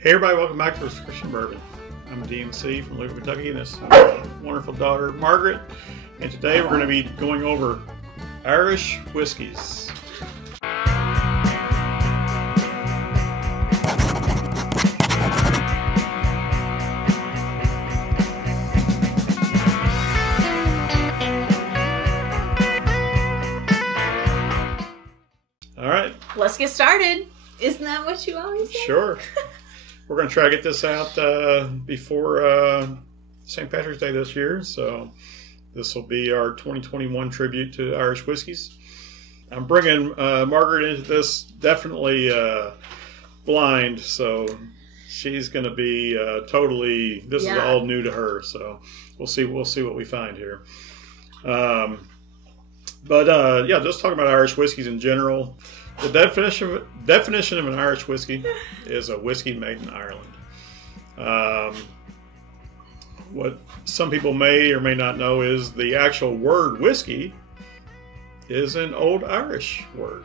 Hey everybody, welcome back to Prescription Bourbon. I'm DMC from Louisville, Kentucky, and this is my wonderful daughter, Margaret. And today we're going to be going over Irish whiskeys. All right. Let's get started. Isn't that what you always say? Sure. We're going to try to get this out before St. Patrick's Day this year. So this will be our 2021 tribute to Irish whiskeys. I'm bringing Margaret into this definitely blind. So she's going to be totally, this is all new to her. So we'll see what we find here. Yeah, just talking about Irish whiskeys in general. The definition of an Irish whiskey is a whiskey made in Ireland. What some people may or may not know is the actual word whiskey is an Old Irish word.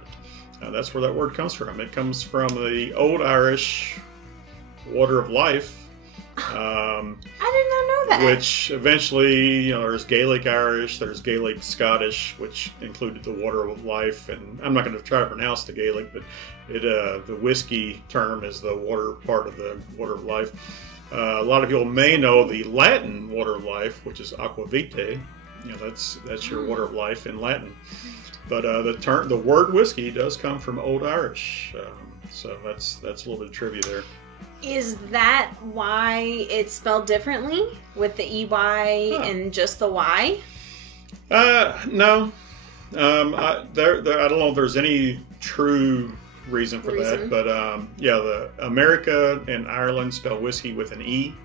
That's where that word comes from. It comes from the Old Irish water of life. I did not know that. Which eventually, there's Gaelic Irish, there's Gaelic Scottish, which included the water of life, and I'm not going to try to pronounce the Gaelic, but the whiskey term is the water part of the water of life. A lot of people may know the Latin water of life, which is aqua vitae. That's your water of life in Latin. But the word whiskey does come from Old Irish, so that's a little bit of trivia there. Is that why it's spelled differently with the EY and just the Y? No. I don't know if there's any true reason for that, but the America and Ireland spell whiskey with an E,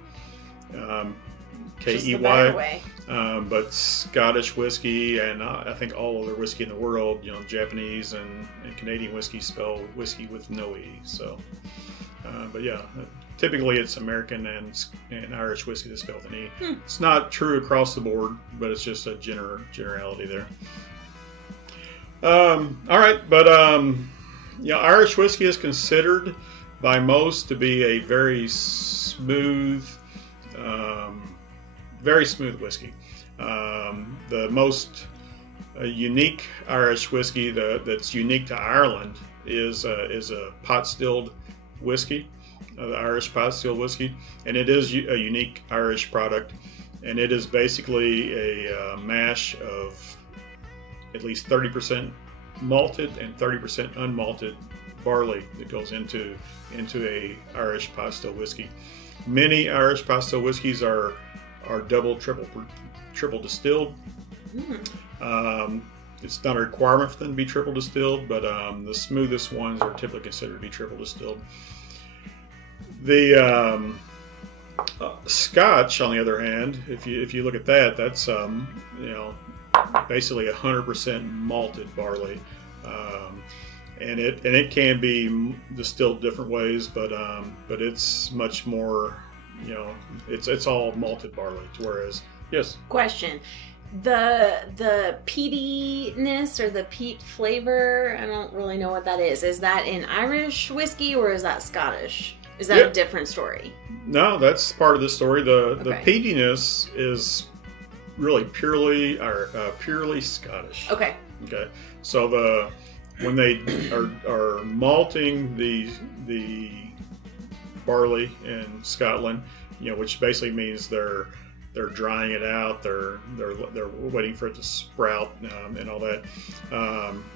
K-E-Y. But Scottish whiskey and I think all other whiskey in the world, Japanese and Canadian whiskey spell whiskey with no E. So. But yeah, typically it's American and Irish whiskey that's spelled with an E. It's not true across the board, but it's just a generality there. All right, but Irish whiskey is considered by most to be a very smooth whiskey. The most unique Irish whiskey that's unique to Ireland is a pot-stilled whiskey, the Irish pot still whiskey, and it is a unique Irish product, and it is basically a mash of at least 30% malted and 30% unmalted barley that goes into a Irish pot still whiskey. Many Irish pot still whiskeys are double, triple distilled. It's not a requirement for them to be triple distilled, but the smoothest ones are typically considered to be triple distilled. The Scotch, on the other hand, if you look at that, that's basically 100% malted barley, and it can be distilled different ways, but it's much more, it's all malted barley. Whereas, yes. Question. The peatiness or the peat flavor, I don't really know what that is. Is that in Irish whiskey or is that Scottish? Is that a different story? No, that's part of the story. The peatiness is really purely Scottish. Okay. Okay. So when they are malting the barley in Scotland, which basically means they're drying it out. They're waiting for it to sprout and all that,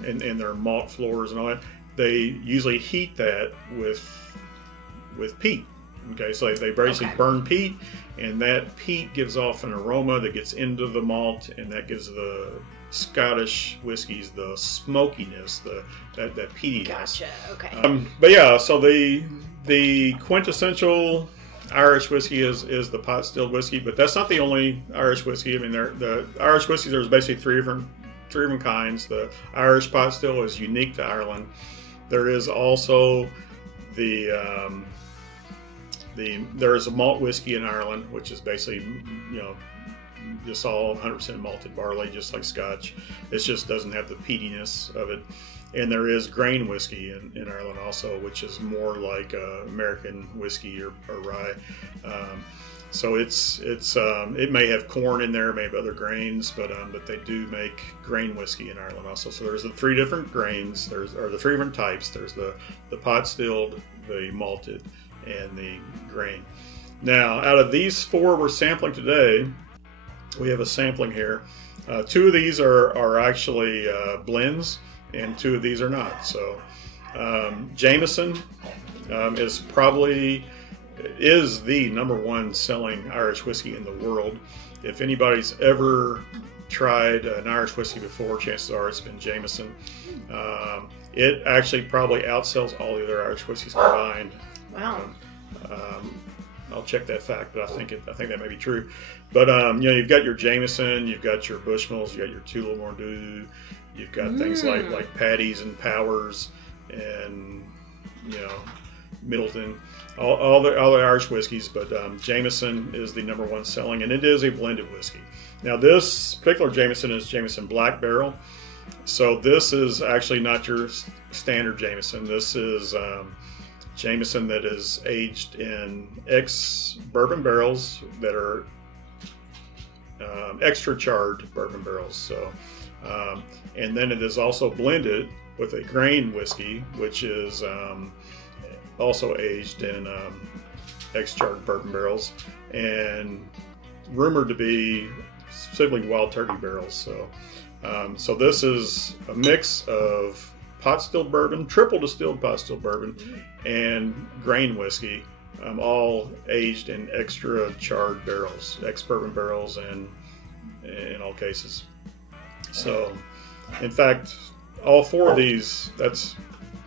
and their malt floors and all that. They usually heat that with peat. Okay, so they basically burn peat, and that peat gives off an aroma that gets into the malt, and that gives the Scottish whiskeys the smokiness, that peatiness. Gotcha. Okay. But yeah, so the quintessential Irish whiskey is the pot stilled whiskey, but that's not the only Irish whiskey. I mean, the Irish whiskeys, there's basically three different kinds. The Irish pot still is unique to Ireland. There is also there is a malt whiskey in Ireland, which is basically just all 100% malted barley, just like Scotch. It just doesn't have the peatiness of it. And there is grain whiskey in Ireland also, which is more like American whiskey or rye. So it may have corn in there, may have other grains, but they do make grain whiskey in Ireland also. So there's the 3 different grains, or the 3 different types. There's the pot stilled, the malted, and the grain. Now, out of these 4 we're sampling today, we have a sampling here. 2 of these are actually blends, and 2 of these are not. So Jameson is the #1 selling Irish whiskey in the world. If anybody's ever tried an Irish whiskey before, chances are it's been Jameson. It actually probably outsells all the other Irish whiskeys combined. Wow. I'll check that fact, but I think that may be true. But you've got your Jameson, you've got your Bushmills, you've got your Tullamore, you've got things like Paddy's and Powers, and Middleton, all the Irish whiskeys. But Jameson is the #1 selling, and it is a blended whiskey. Now, this particular Jameson is Jameson Black Barrel. So this is actually not your standard Jameson. This is Jameson that is aged in ex-bourbon barrels that are extra charred bourbon barrels. So, and then it is also blended with a grain whiskey, which is also aged in ex-charred bourbon barrels, and rumored to be specifically wild turkey barrels. So, so this is a mix of pot stilled bourbon, triple distilled pot stilled bourbon, and grain whiskey, all aged in extra charred barrels, ex-bourbon barrels, and in all cases. So, in fact, all 4 of these, that's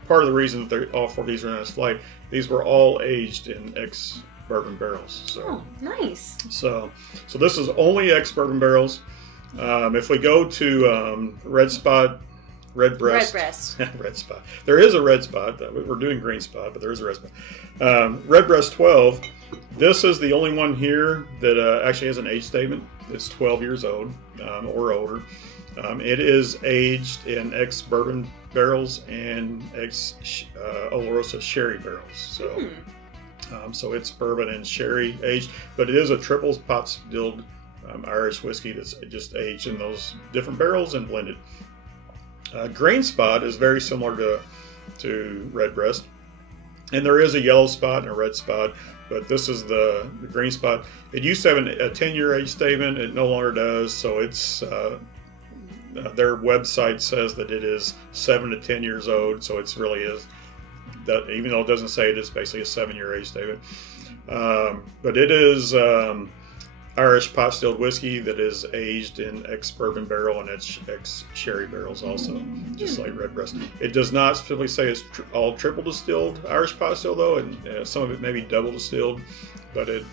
part of the reason that all 4 of these are on this flight. These were all aged in ex-bourbon barrels. So, oh, nice. So this is only ex-bourbon barrels. If we go to Red Breast. Red Spot. There is a Red Spot. We're doing Green Spot, but there is a Red Spot. Redbreast 12. This is the only one here that actually has an age statement. It's 12 years old or older. It is aged in ex-bourbon barrels and ex-Oloroso sherry barrels. So, so it's bourbon and sherry aged, but it is a triple pot stilled Irish whiskey that's just aged in those different barrels and blended. Green Spot is very similar to Redbreast, and there is a yellow spot and a red spot, but this is the Green Spot. It used to have a 10-year age statement. It no longer does, so it's their website says that it is 7 to 10 years old, so it's really is that, even though it doesn't say it, it's basically a 7-year age statement. But it is Irish pot stilled whiskey that is aged in ex-bourbon barrel and ex-sherry barrels also, just like Redbreast. It does not specifically say it's all triple distilled Irish pot still though, and some of it may be double distilled, but it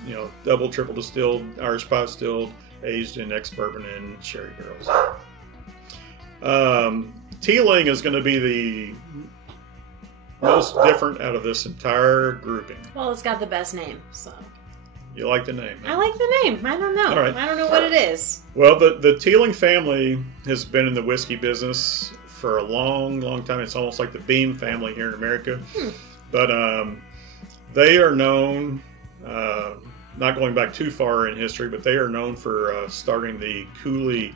double, triple distilled Irish pot stilled, aged in ex-bourbon and sherry barrels. Teeling is going to be the most different out of this entire grouping. Well, it's got the best name, so. You like the name? I like the name. I don't know. All right. I don't know what it is. Well, the Teeling family has been in the whiskey business for a long, long time. It's almost like the Beam family here in America. But they are known, not going back too far in history, but they are known for starting the Cooley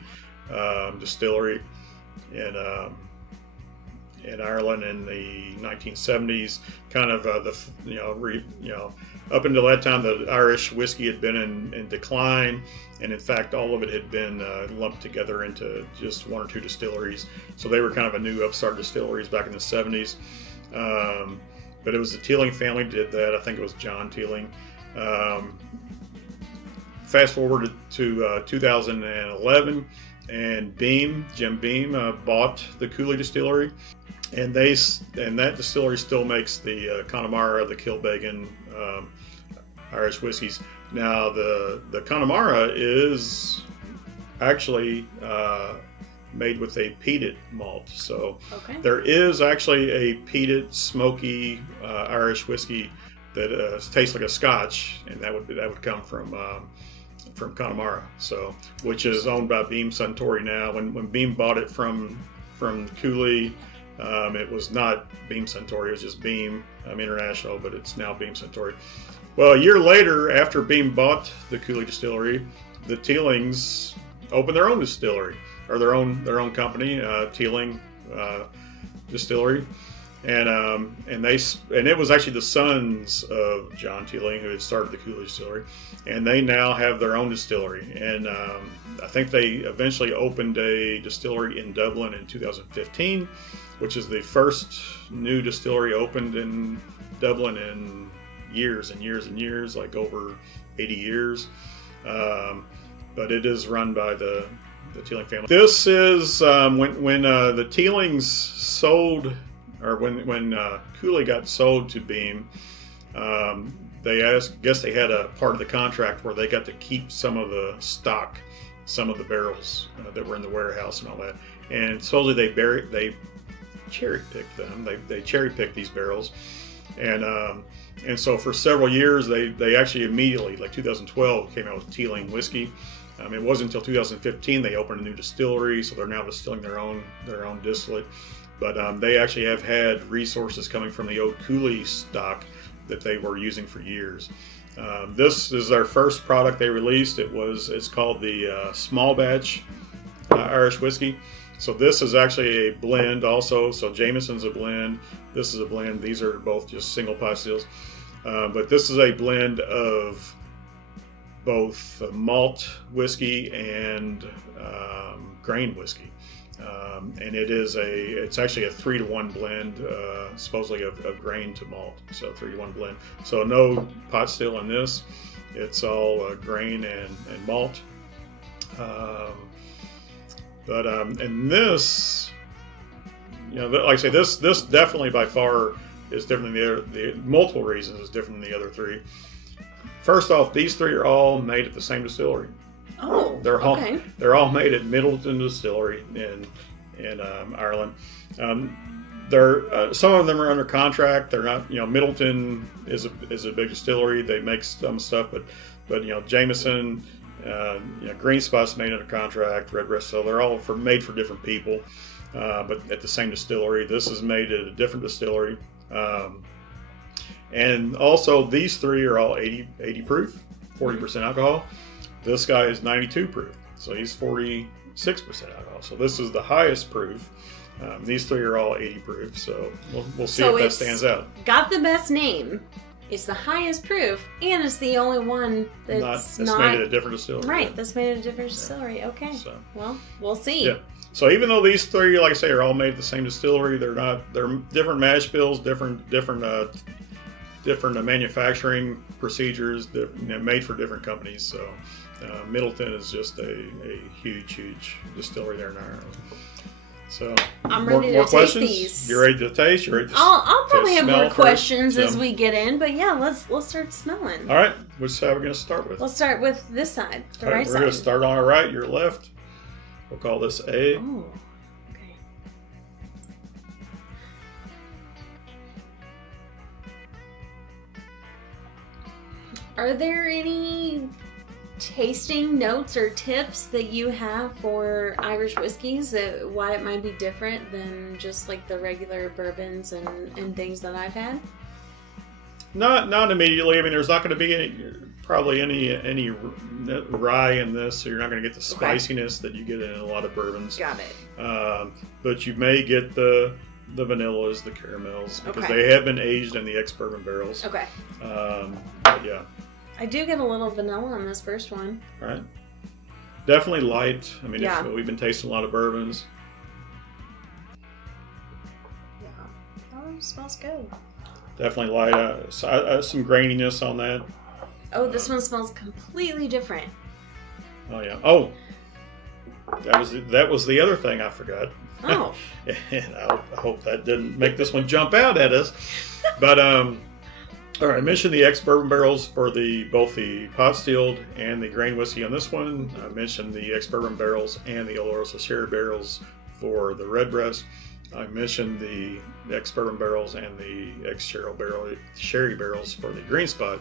distillery in Ireland in the 1970s. Kind of up until that time, the Irish whiskey had been in decline, and in fact, all of it had been lumped together into just 1 or 2 distilleries. So they were kind of a new upstart distilleries back in the 70s. But it was the Teeling family did that. I think it was John Teeling. Fast forward to 2011, and Jim Beam bought the Cooley distillery, and that distillery still makes the Connemara, the Kilbeggan Irish whiskeys. Now the Connemara is actually made with a peated malt, so there is actually a peated, smoky Irish whiskey that tastes like a Scotch, and that would come from Connemara, so which is owned by Beam Suntory now. When Beam bought it from Cooley, It was not Beam Suntory, it was just Beam International, but it's now Beam Suntory. Well, a year later, after Beam bought the Cooley Distillery, the Teelings opened their own distillery, or their own company, Teeling Distillery, and it was actually the sons of John Teeling who had started the Cooley Distillery, and they now have their own distillery. And I think they eventually opened a distillery in Dublin in 2015, which is the first new distillery opened in Dublin in years and years and years, like over 80 years. But it is run by the Teeling family. This is when the Teelings sold, or when Cooley got sold to Beam. Guess they had a part of the contract where they got to keep some of the stock, some of the barrels that were in the warehouse and all that. And supposedly they cherry picked them. They cherry picked these barrels, and so for several years they actually immediately, like 2012, came out with Teeling whiskey. It wasn't until 2015 they opened a new distillery, so they're now distilling their own distillate. But they actually have had resources coming from the old Cooley stock that they were using for years. This is their first product they released. It's called the small batch Irish whiskey. So this is actually a blend also. So Jameson's a blend. This is a blend. These are both just single pot stills. But this is a blend of both malt whiskey and grain whiskey. And it's actually a 3-to-1 blend, supposedly of grain to malt. So 3-to-1 blend. So no pot still in this. It's all grain and malt. And this, like I say, this definitely by far is different than the multiple reasons is different than the other three. First off, these three are all made at the same distillery. Oh, okay. They're all made at Middleton Distillery in Ireland. Some of them are under contract. They're not. Middleton is a big distillery. They make some stuff, but Jameson, Green Spot's made under contract. Redbreast, so they're all made for different people, but at the same distillery. This is made at a different distillery. And also, these three are all 80 proof, 40% alcohol. This guy is 92 proof, so he's 46% alcohol. So this is the highest proof. These three are all 80 proof, so we'll see if that stands out. Got the best name. It's the highest proof, and it's the only one that's not made at a different distillery. Right, that's made at a different distillery. Okay, so, well, we'll see. Yeah. So even though these three, like I say, are all made at the same distillery, they're different mash bills, different manufacturing procedures, made for different companies. So Middleton is just a huge distillery there in Ireland. So I'm ready to taste these. You're ready to taste? You're ready to I'll probably have more questions as we get in, but yeah, let's start smelling. All right, which side are we going to start with? Let's start with this side, the right side. We're going to start on our right, your left. We'll call this A. Oh, okay. Are there any tasting notes or tips that you have for Irish whiskeys, why it might be different than just like the regular bourbons and things that I've had? Not immediately. I mean, there's not going to be probably any rye in this, so you're not going to get the spiciness that you get in a lot of bourbons. Got it. But you may get the vanillas, the caramels, because they have been aged in the ex-bourbon barrels. Okay. But yeah. I do get a little vanilla on this first one. All right. Definitely light. I mean, we've been tasting a lot of bourbons. Yeah. Oh, smells good. Definitely light. Some graininess on that. Oh, this one smells completely different. Oh yeah. Oh, that was the other thing I forgot. Oh. And I hope that didn't make this one jump out at us. But all right, I mentioned the ex-bourbon barrels for both the pot stilled and the grain whiskey on this one. I mentioned the ex-bourbon barrels and the Oloroso sherry barrels for the Redbreast. I mentioned the ex-bourbon barrels and the ex-sherry barrels for the Green Spot.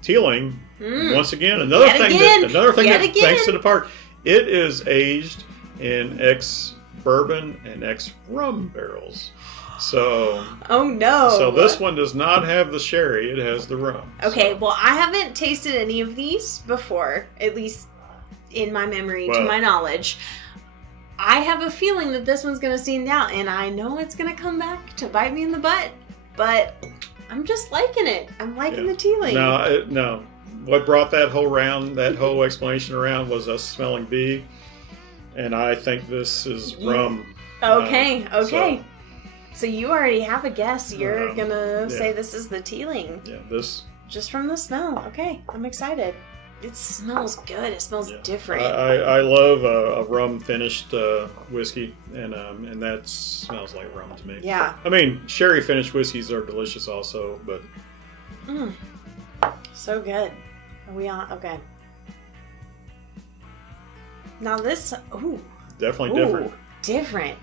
Teeling, once again, another thing that thanks to the part, it is aged in ex-bourbon and ex-rum barrels. So, oh no! So this one does not have the sherry; it has the rum. Okay, so. well, I haven't tasted any of these before, at least in my memory, to my knowledge. I have a feeling that this one's going to stand out, and I know it's going to come back to bite me in the butt, but I'm just liking it. I'm liking the Teeling. No. What brought that whole explanation around was us smelling bee, and I think this is rum. Okay. So you already have a guess. You're going to say this is the Teeling. Yeah, this. Just from the smell. Okay, I'm excited. It smells good. It smells different. I love a rum finished whiskey, and that smells like rum to me. Yeah. I mean, sherry finished whiskeys are delicious also, but. So good. Are we on? Okay. Now this. Ooh. Definitely different. Different.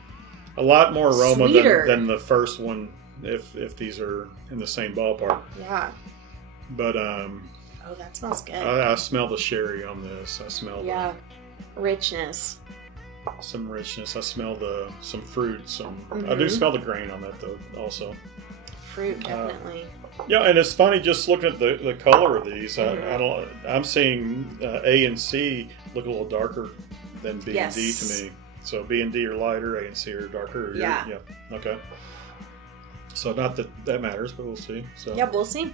A lot more aroma than the first one, if these are in the same ballpark. Yeah. But oh, that smells good. I smell the sherry on this. I smell richness. Some richness. I smell some fruit. I do smell the grain on that though. Also, fruit definitely. Yeah, and it's funny just looking at the color of these. I'm seeing A and C look a little darker than B and D to me. So B and D are lighter, A and C are darker. Yeah. Okay. So not that matters, but we'll see. So. Yeah, we'll see.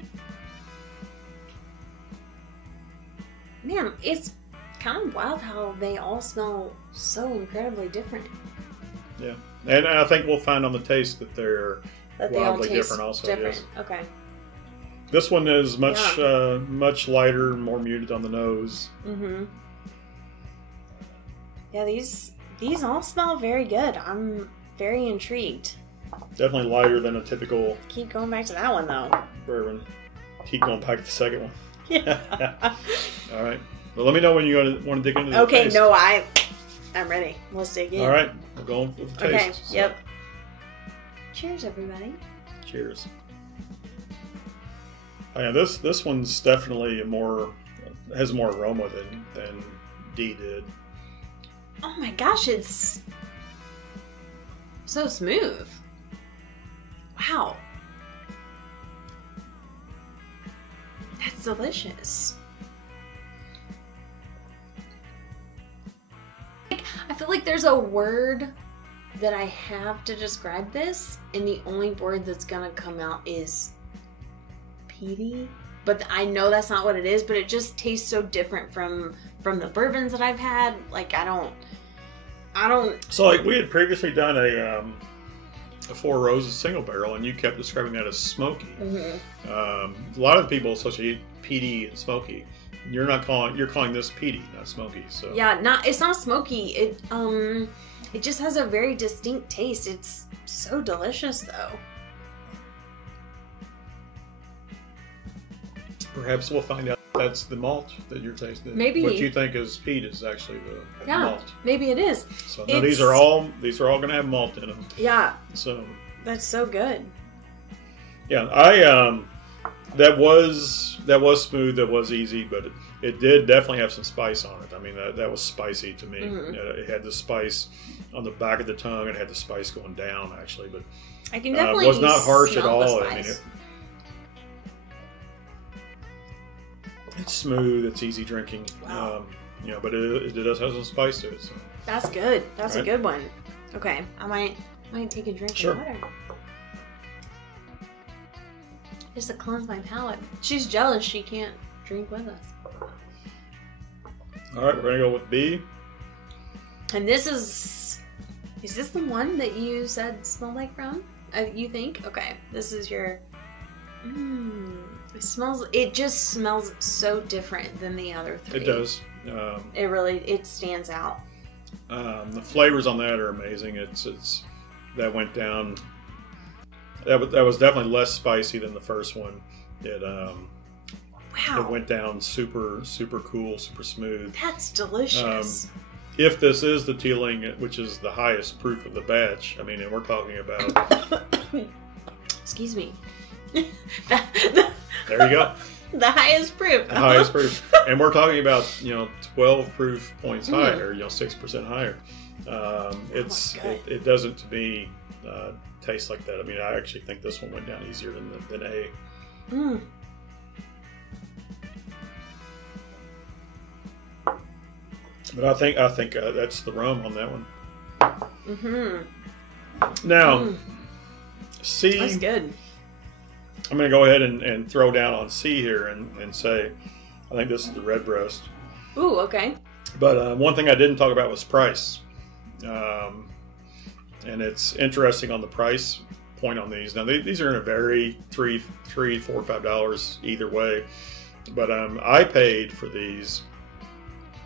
Man, it's kind of wild how they all smell so incredibly different. Yeah, and I think we'll find on the taste that they're wildly different also. Different. Yes. Okay. This one is much lighter, more muted on the nose. Mm-hmm. Yeah, these all smell very good. I'm very intrigued. Definitely lighter than a typical. Keep going back to that one though. Bourbon. Keep going back to the second one. Yeah. All right. Well, let me know when you want to dig into the taste. No, I'm ready. Let's dig in. All right. We're going with the taste. Okay. So. Yep. Cheers, everybody. Cheers. Oh, yeah, this one's definitely has more aroma than D did. Oh my gosh, it's so smooth. Wow. That's delicious. I feel like there's a word that I have to describe this, and the only word that's gonna come out is peaty. But I know that's not what it is, but it just tastes so different from the bourbons that I've had. Like I don't. So like we had previously done a Four Roses single barrel, and you kept describing that as smoky. Mm-hmm. A lot of people associate peaty and smoky. You're calling this peaty, not smoky. So yeah, it's not smoky. It just has a very distinct taste. It's so delicious though. Perhaps we'll find out that's the malt that you're tasting. Maybe what you think is peat is actually the malt. Maybe it is. So now these are all going to have malt in them. Yeah. So that's so good. Yeah, that was smooth. That was easy, but it did definitely have some spice on it. I mean that was spicy to me. Mm-hmm. It had the spice on the back of the tongue. It had the spice going down actually, but I can definitely was not harsh at smell all. the I mean, spice. it's smooth. It's easy drinking. Wow. But it does have some spice to it. So. That's good. That's a good one. Okay, I might take a drink of water. Just to cleanse my palate. She's jealous she can't drink with us. All right, we're gonna go with B. And this is this the one that you said smelled like rum? You think? Okay, this is your. It just smells so different than the other three. It does. It stands out. The flavors on that are amazing. It's that went down. That was definitely less spicy than the first one. It went down super cool, super smooth. That's delicious. If this is the Teeling, which is the highest proof of the batch, I mean, and we're talking about. Excuse me. There you go. The highest proof. The highest proof, and we're talking about 12 proof points higher, 6% higher. It doesn't to me taste like that. I mean, I actually think this one went down easier than A. Mm. But I think that's the rum on that one. Mm-hmm. Now, C. That's good. I'm going to go ahead and throw down on C here and say, I think this is the Redbreast. Ooh, okay. But one thing I didn't talk about was price. And it's interesting on the price point on these. Now, these are in a very $3, $4, $5 either way. But I paid for these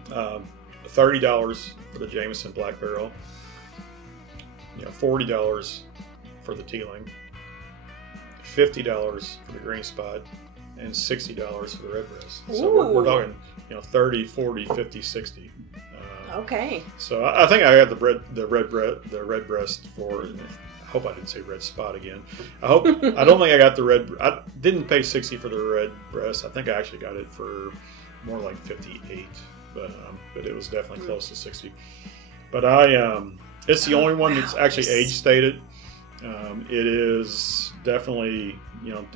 $30 for the Jameson Black Barrel, $40 for the Teeling, $50 for the Green Spot, and $60 for the Redbreast. So we're talking, 30, 40, 50, 60. Okay. So I think I got the Redbreast for. I hope I didn't say Red Spot again. I don't think I got the red. I didn't pay 60 for the Redbreast. I think I actually got it for more like 58, but it was definitely close to 60. But it's the only one that's actually age stated. It is definitely,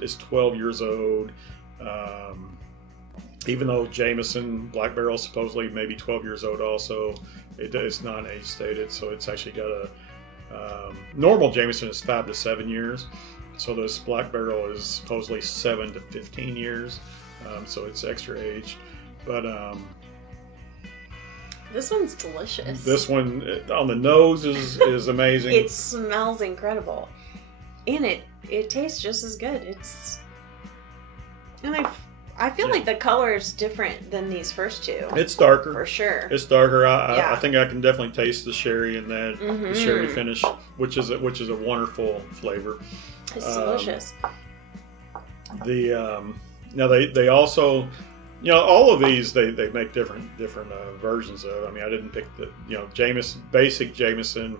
it's 12 years old. Even though Jameson Black Barrel supposedly maybe 12 years old also, it's not age stated. So it's actually got a normal Jameson is 5 to 7 years. So this Black Barrel is supposedly 7 to 15 years. So it's extra aged. But this one's delicious. This one on the nose is amazing. It smells incredible, and it tastes just as good. I feel like the color is different than these first two. It's darker. For sure. It's darker. I think I can definitely taste the sherry in that, the sherry finish, which is a wonderful flavor. It's delicious. Now they also, all of these they make different versions of. I mean, I didn't pick the basic Jameson.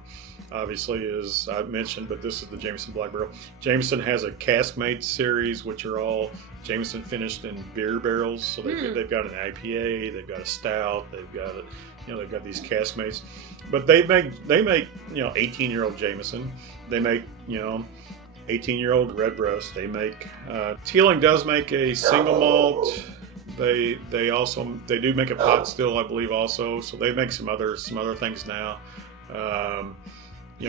Obviously, as I mentioned, but this is the Jameson Black Barrel. Jameson has a cask-made series, which are all Jameson finished in beer barrels. So they've got an IPA, they've got a stout, they've got these cask-mates. But they make 18-year-old Jameson. They make 18-year-old Redbreast. They make Teeling does make a single malt. They do make a pot still, I believe, also. So they make some other things now.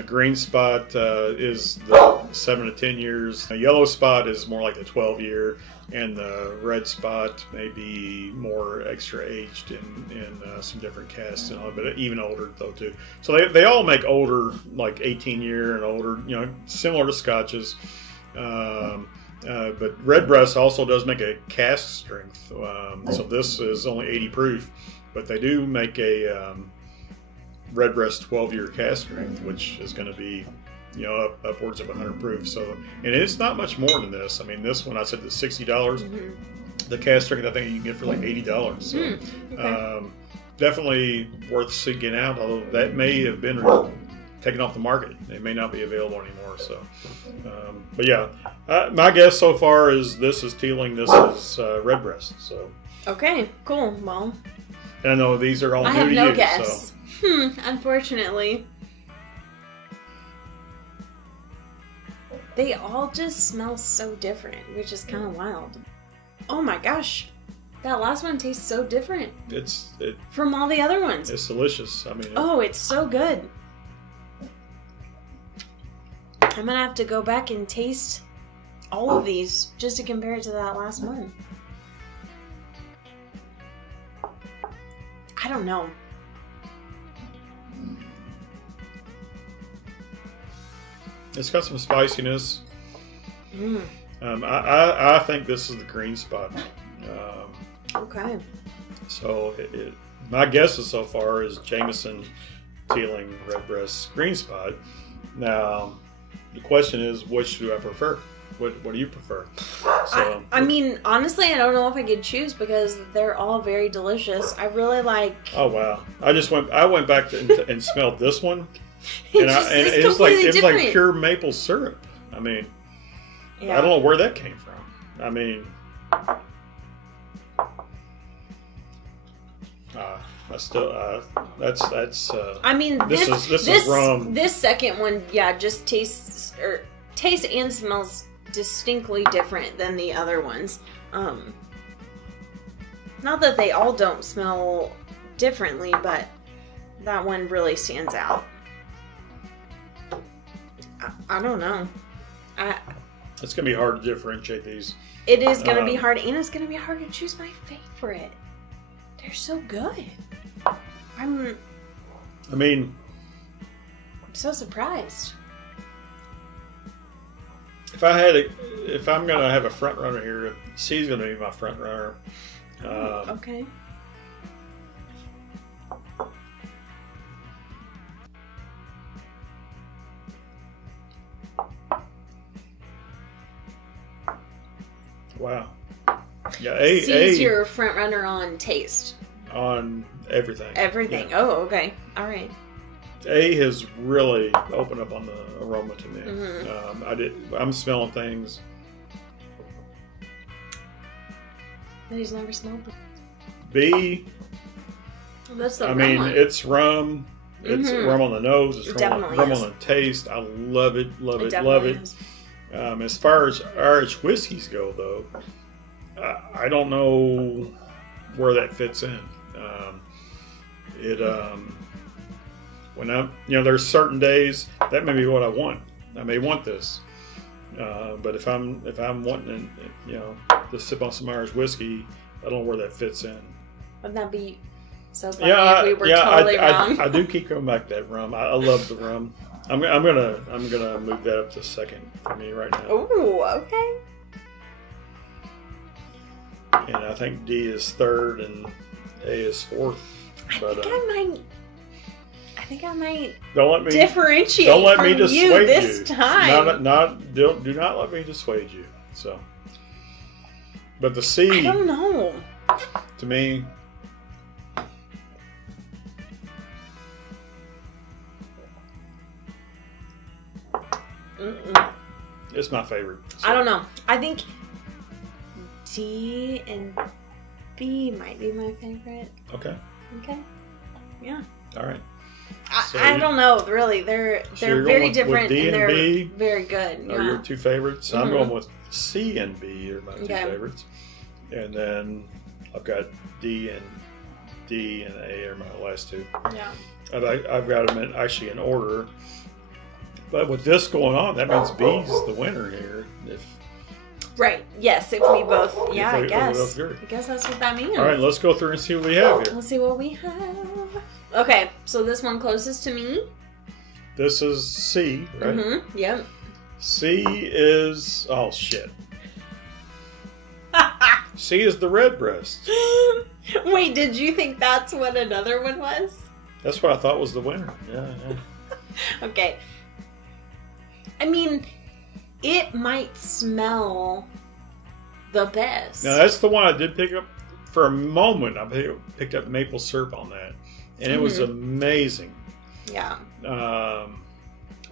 Green Spot is the 7 to 10 years. A Yellow Spot is more like the 12-year, and the Red Spot may be more extra aged in some different casks and all, but even older though too. So they all make older, like 18-year and older, similar to Scotches. But Redbreast also does make a cask strength. So this is only 80 proof, but they do make a Redbreast 12-year cask strength, which is going to be, upwards of 100 proof. So, and it's not much more than this. I mean, this one I said the $60. The cask strength I think you can get for like $80. So, okay. Definitely worth seeking out. Although that may have been taken off the market, it may not be available anymore. So, but yeah, my guess so far is this is Teeling, this is Redbreast. So, okay, cool. Well, and I know these are all new to you. I have no guess. So. Unfortunately. They all just smell so different, which is kind of wild. Oh my gosh. That last one tastes so different. From all the other ones. It's delicious. I mean. It's so good. I'm gonna have to go back and taste all of these just to compare it to that last one. I don't know. It's got some spiciness. I think this is the Green Spot. Okay. So my guesses so far is Jameson, Teeling, Redbreast, Green Spot. Now, the question is, which do I prefer? What do you prefer? So, I mean, honestly, I don't know if I could choose because they're all very delicious. I really like. Oh wow! I went back and smelled this one. It's like pure maple syrup. I mean, I don't know where that came from. I mean, I still that's. I mean, this is rum. This second one, yeah, just tastes and smells distinctly different than the other ones. Not that they all don't smell differently, but that one really stands out. I don't know. It's gonna be hard to differentiate these. It is gonna be hard, and it's gonna be hard to choose my favorite. They're so good. I'm so surprised. If I'm gonna have a front runner here, C's gonna be my front runner. Okay. Wow. Yeah, C's your front runner on taste. On everything. Everything. Yeah. Oh, okay. All right. A has really opened up on the aroma to me. Mm-hmm. I'm smelling things that he's never smelled before. B. That's the I mean, one. it's rum. It's rum on the nose. It's rum on the taste. I love it. Love it. Love it. Is. As far as Irish whiskeys go, though, I don't know where that fits in. When there's certain days that may be what I want. I may want this, but if I'm wanting, to sip on some Irish whiskey, I don't know where that fits in. Wouldn't that be so funny if we were totally wrong? I do keep coming back to that rum. I love the rum. I'm gonna move that up to second for me right now. Ooh, okay. And I think D is third and A is fourth. I think I might don't let me differentiate don't let from me dissuade you this time. Do not let me dissuade you. So, but the C, I don't know. To me, it's my favorite. So. I don't know. I think D and B might be my favorite. Okay. Okay. Yeah. All right. I don't know. Really, they're very different D and they're B very good. Are your two favorites? Mm-hmm. I'm going with C and B are my two favorites, and then I've got D and A are my last two. Yeah. I've got them actually in order, but with this going on, that means B's the winner here. Right. Yes. If we both. Yeah. I guess. I guess that's what that means. All right. Let's go through and see what we have here. Let's see what we have. Okay. So this one closest to me. This is C, right? Mm-hmm. Yep. C is shit. C is the Redbreast. Wait, did you think that's what another one was? That's what I thought was the winner. Yeah. Okay. I mean, it might smell the best. Now, that's the one I did pick up for a moment. I picked up maple syrup on that, and it was amazing. Yeah.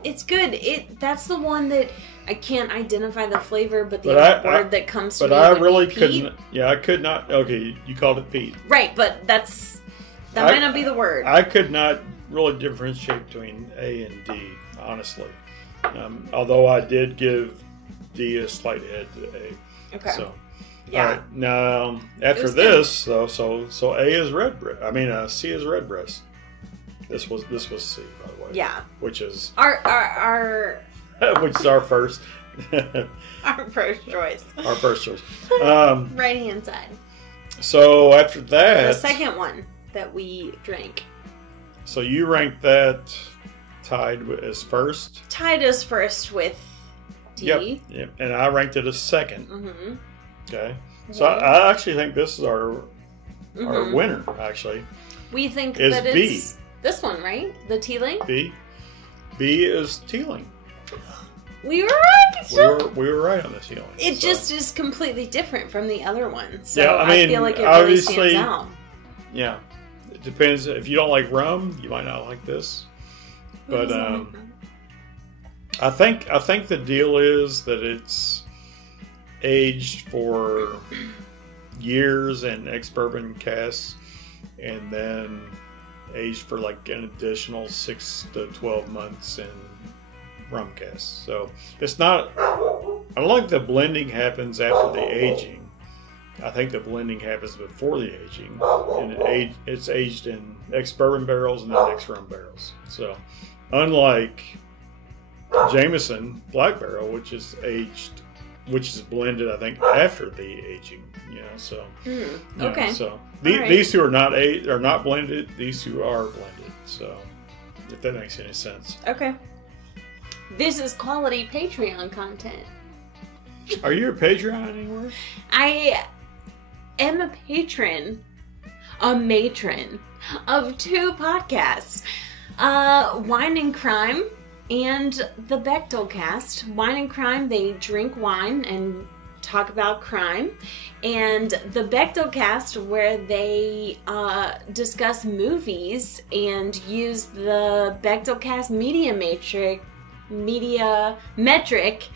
It's good. That's the one that I can't identify the flavor, but the word that comes to me. But I really couldn't. Yeah, I could not. Okay, you called it peat. Right, but that might not be the word. I could not really differentiate between A and D, honestly. Although I did give D a slight head to A. Okay. So, yeah. All right. Now, after this, though, so A is Redbreast. I mean, C is Redbreast. This was C, by the way. Yeah. Which is our which is our first. Our first choice. Our first choice. Right hand side. So after that, the second one that we drank. So you ranked that tied as first. Tied as first with D. Yep. And I ranked it as second. Mm-hmm. Okay. So I actually think this is our winner. Actually, we think is that B. It's this one, right? The Teeling. B is Teeling. We were right. We were right on the Teeling. It just is completely different from the other one. So yeah, I mean, feel like it really stands out. Yeah. It depends. If you don't like rum, you might not like this. But I think the deal is that it's aged for years in ex-bourbon casks, and then aged for like an additional 6 to 12 months in rum casks. So it's not, I don't think the blending happens after the aging. I think the blending happens before the aging, and it's aged in ex-bourbon barrels and then ex-rum barrels. So unlike Jameson Black Barrel, which is blended, I think, after the aging. So okay. So right. These two are not blended. These two are blended. So if that makes any sense. Okay. This is quality Patreon content. Are you a Patreon anywhere? I am a matron of 2 podcasts, Wine and Crime and the Bechtel Cast. Wine and Crime, they drink wine and talk about crime, and the Bechtel Cast, where they discuss movies and use the Bechtel Cast media metric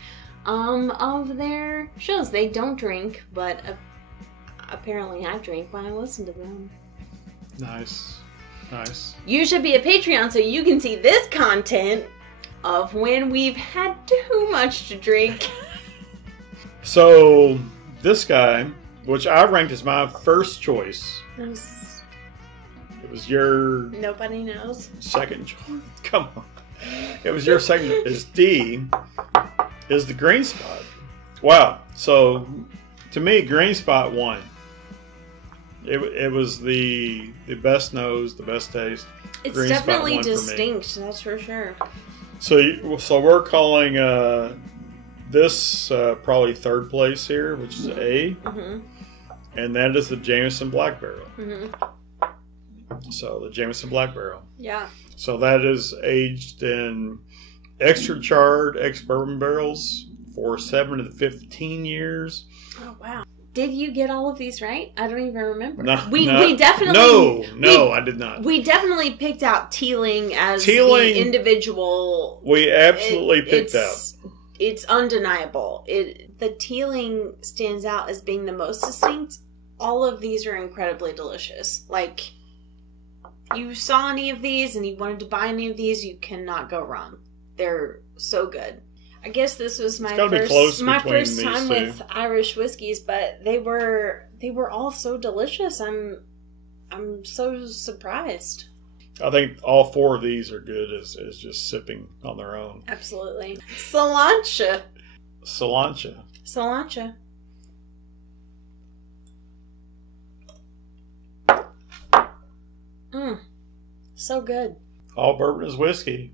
of their shows. They don't drink, but apparently I drink when I listen to them. Nice. You should be a Patreon so you can see this content of when we've had too much to drink. So this guy, which I ranked as my first choice, it was your nobody knows second choice. Come on, it was your second. Is D is the Green Spot? Wow. So to me, Green Spot won. It was the best nose, the best taste. It's Green definitely Spot won distinct, that's for sure. So we're calling this probably third place here, which is A, and that is the Jameson Black Barrel. So the Jameson Black Barrel. Yeah. So that is aged in extra charred ex-bourbon barrels for 7 to 15 years. Oh wow. Did you get all of these right? I don't even remember. We definitely... No, I did not. We definitely picked out Teeling as the individual... We absolutely picked out. It's undeniable. The Teeling stands out as being the most distinct. All of these are incredibly delicious. Like, you saw any of these and you wanted to buy any of these, you cannot go wrong. They're so good. I guess this was my first time with Irish whiskeys, but they were all so delicious. I'm so surprised. I think all 4 of these are good as just sipping on their own. Absolutely. Cilantro. So good. All bourbon is whiskey,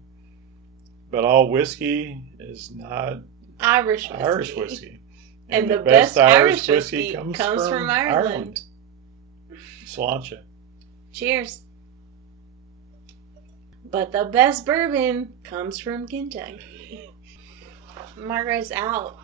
but all whiskey is not Irish whiskey. And the best Irish whiskey comes from Ireland. Cilantro. Cheers. But the best bourbon comes from Kentucky. Margaret's out.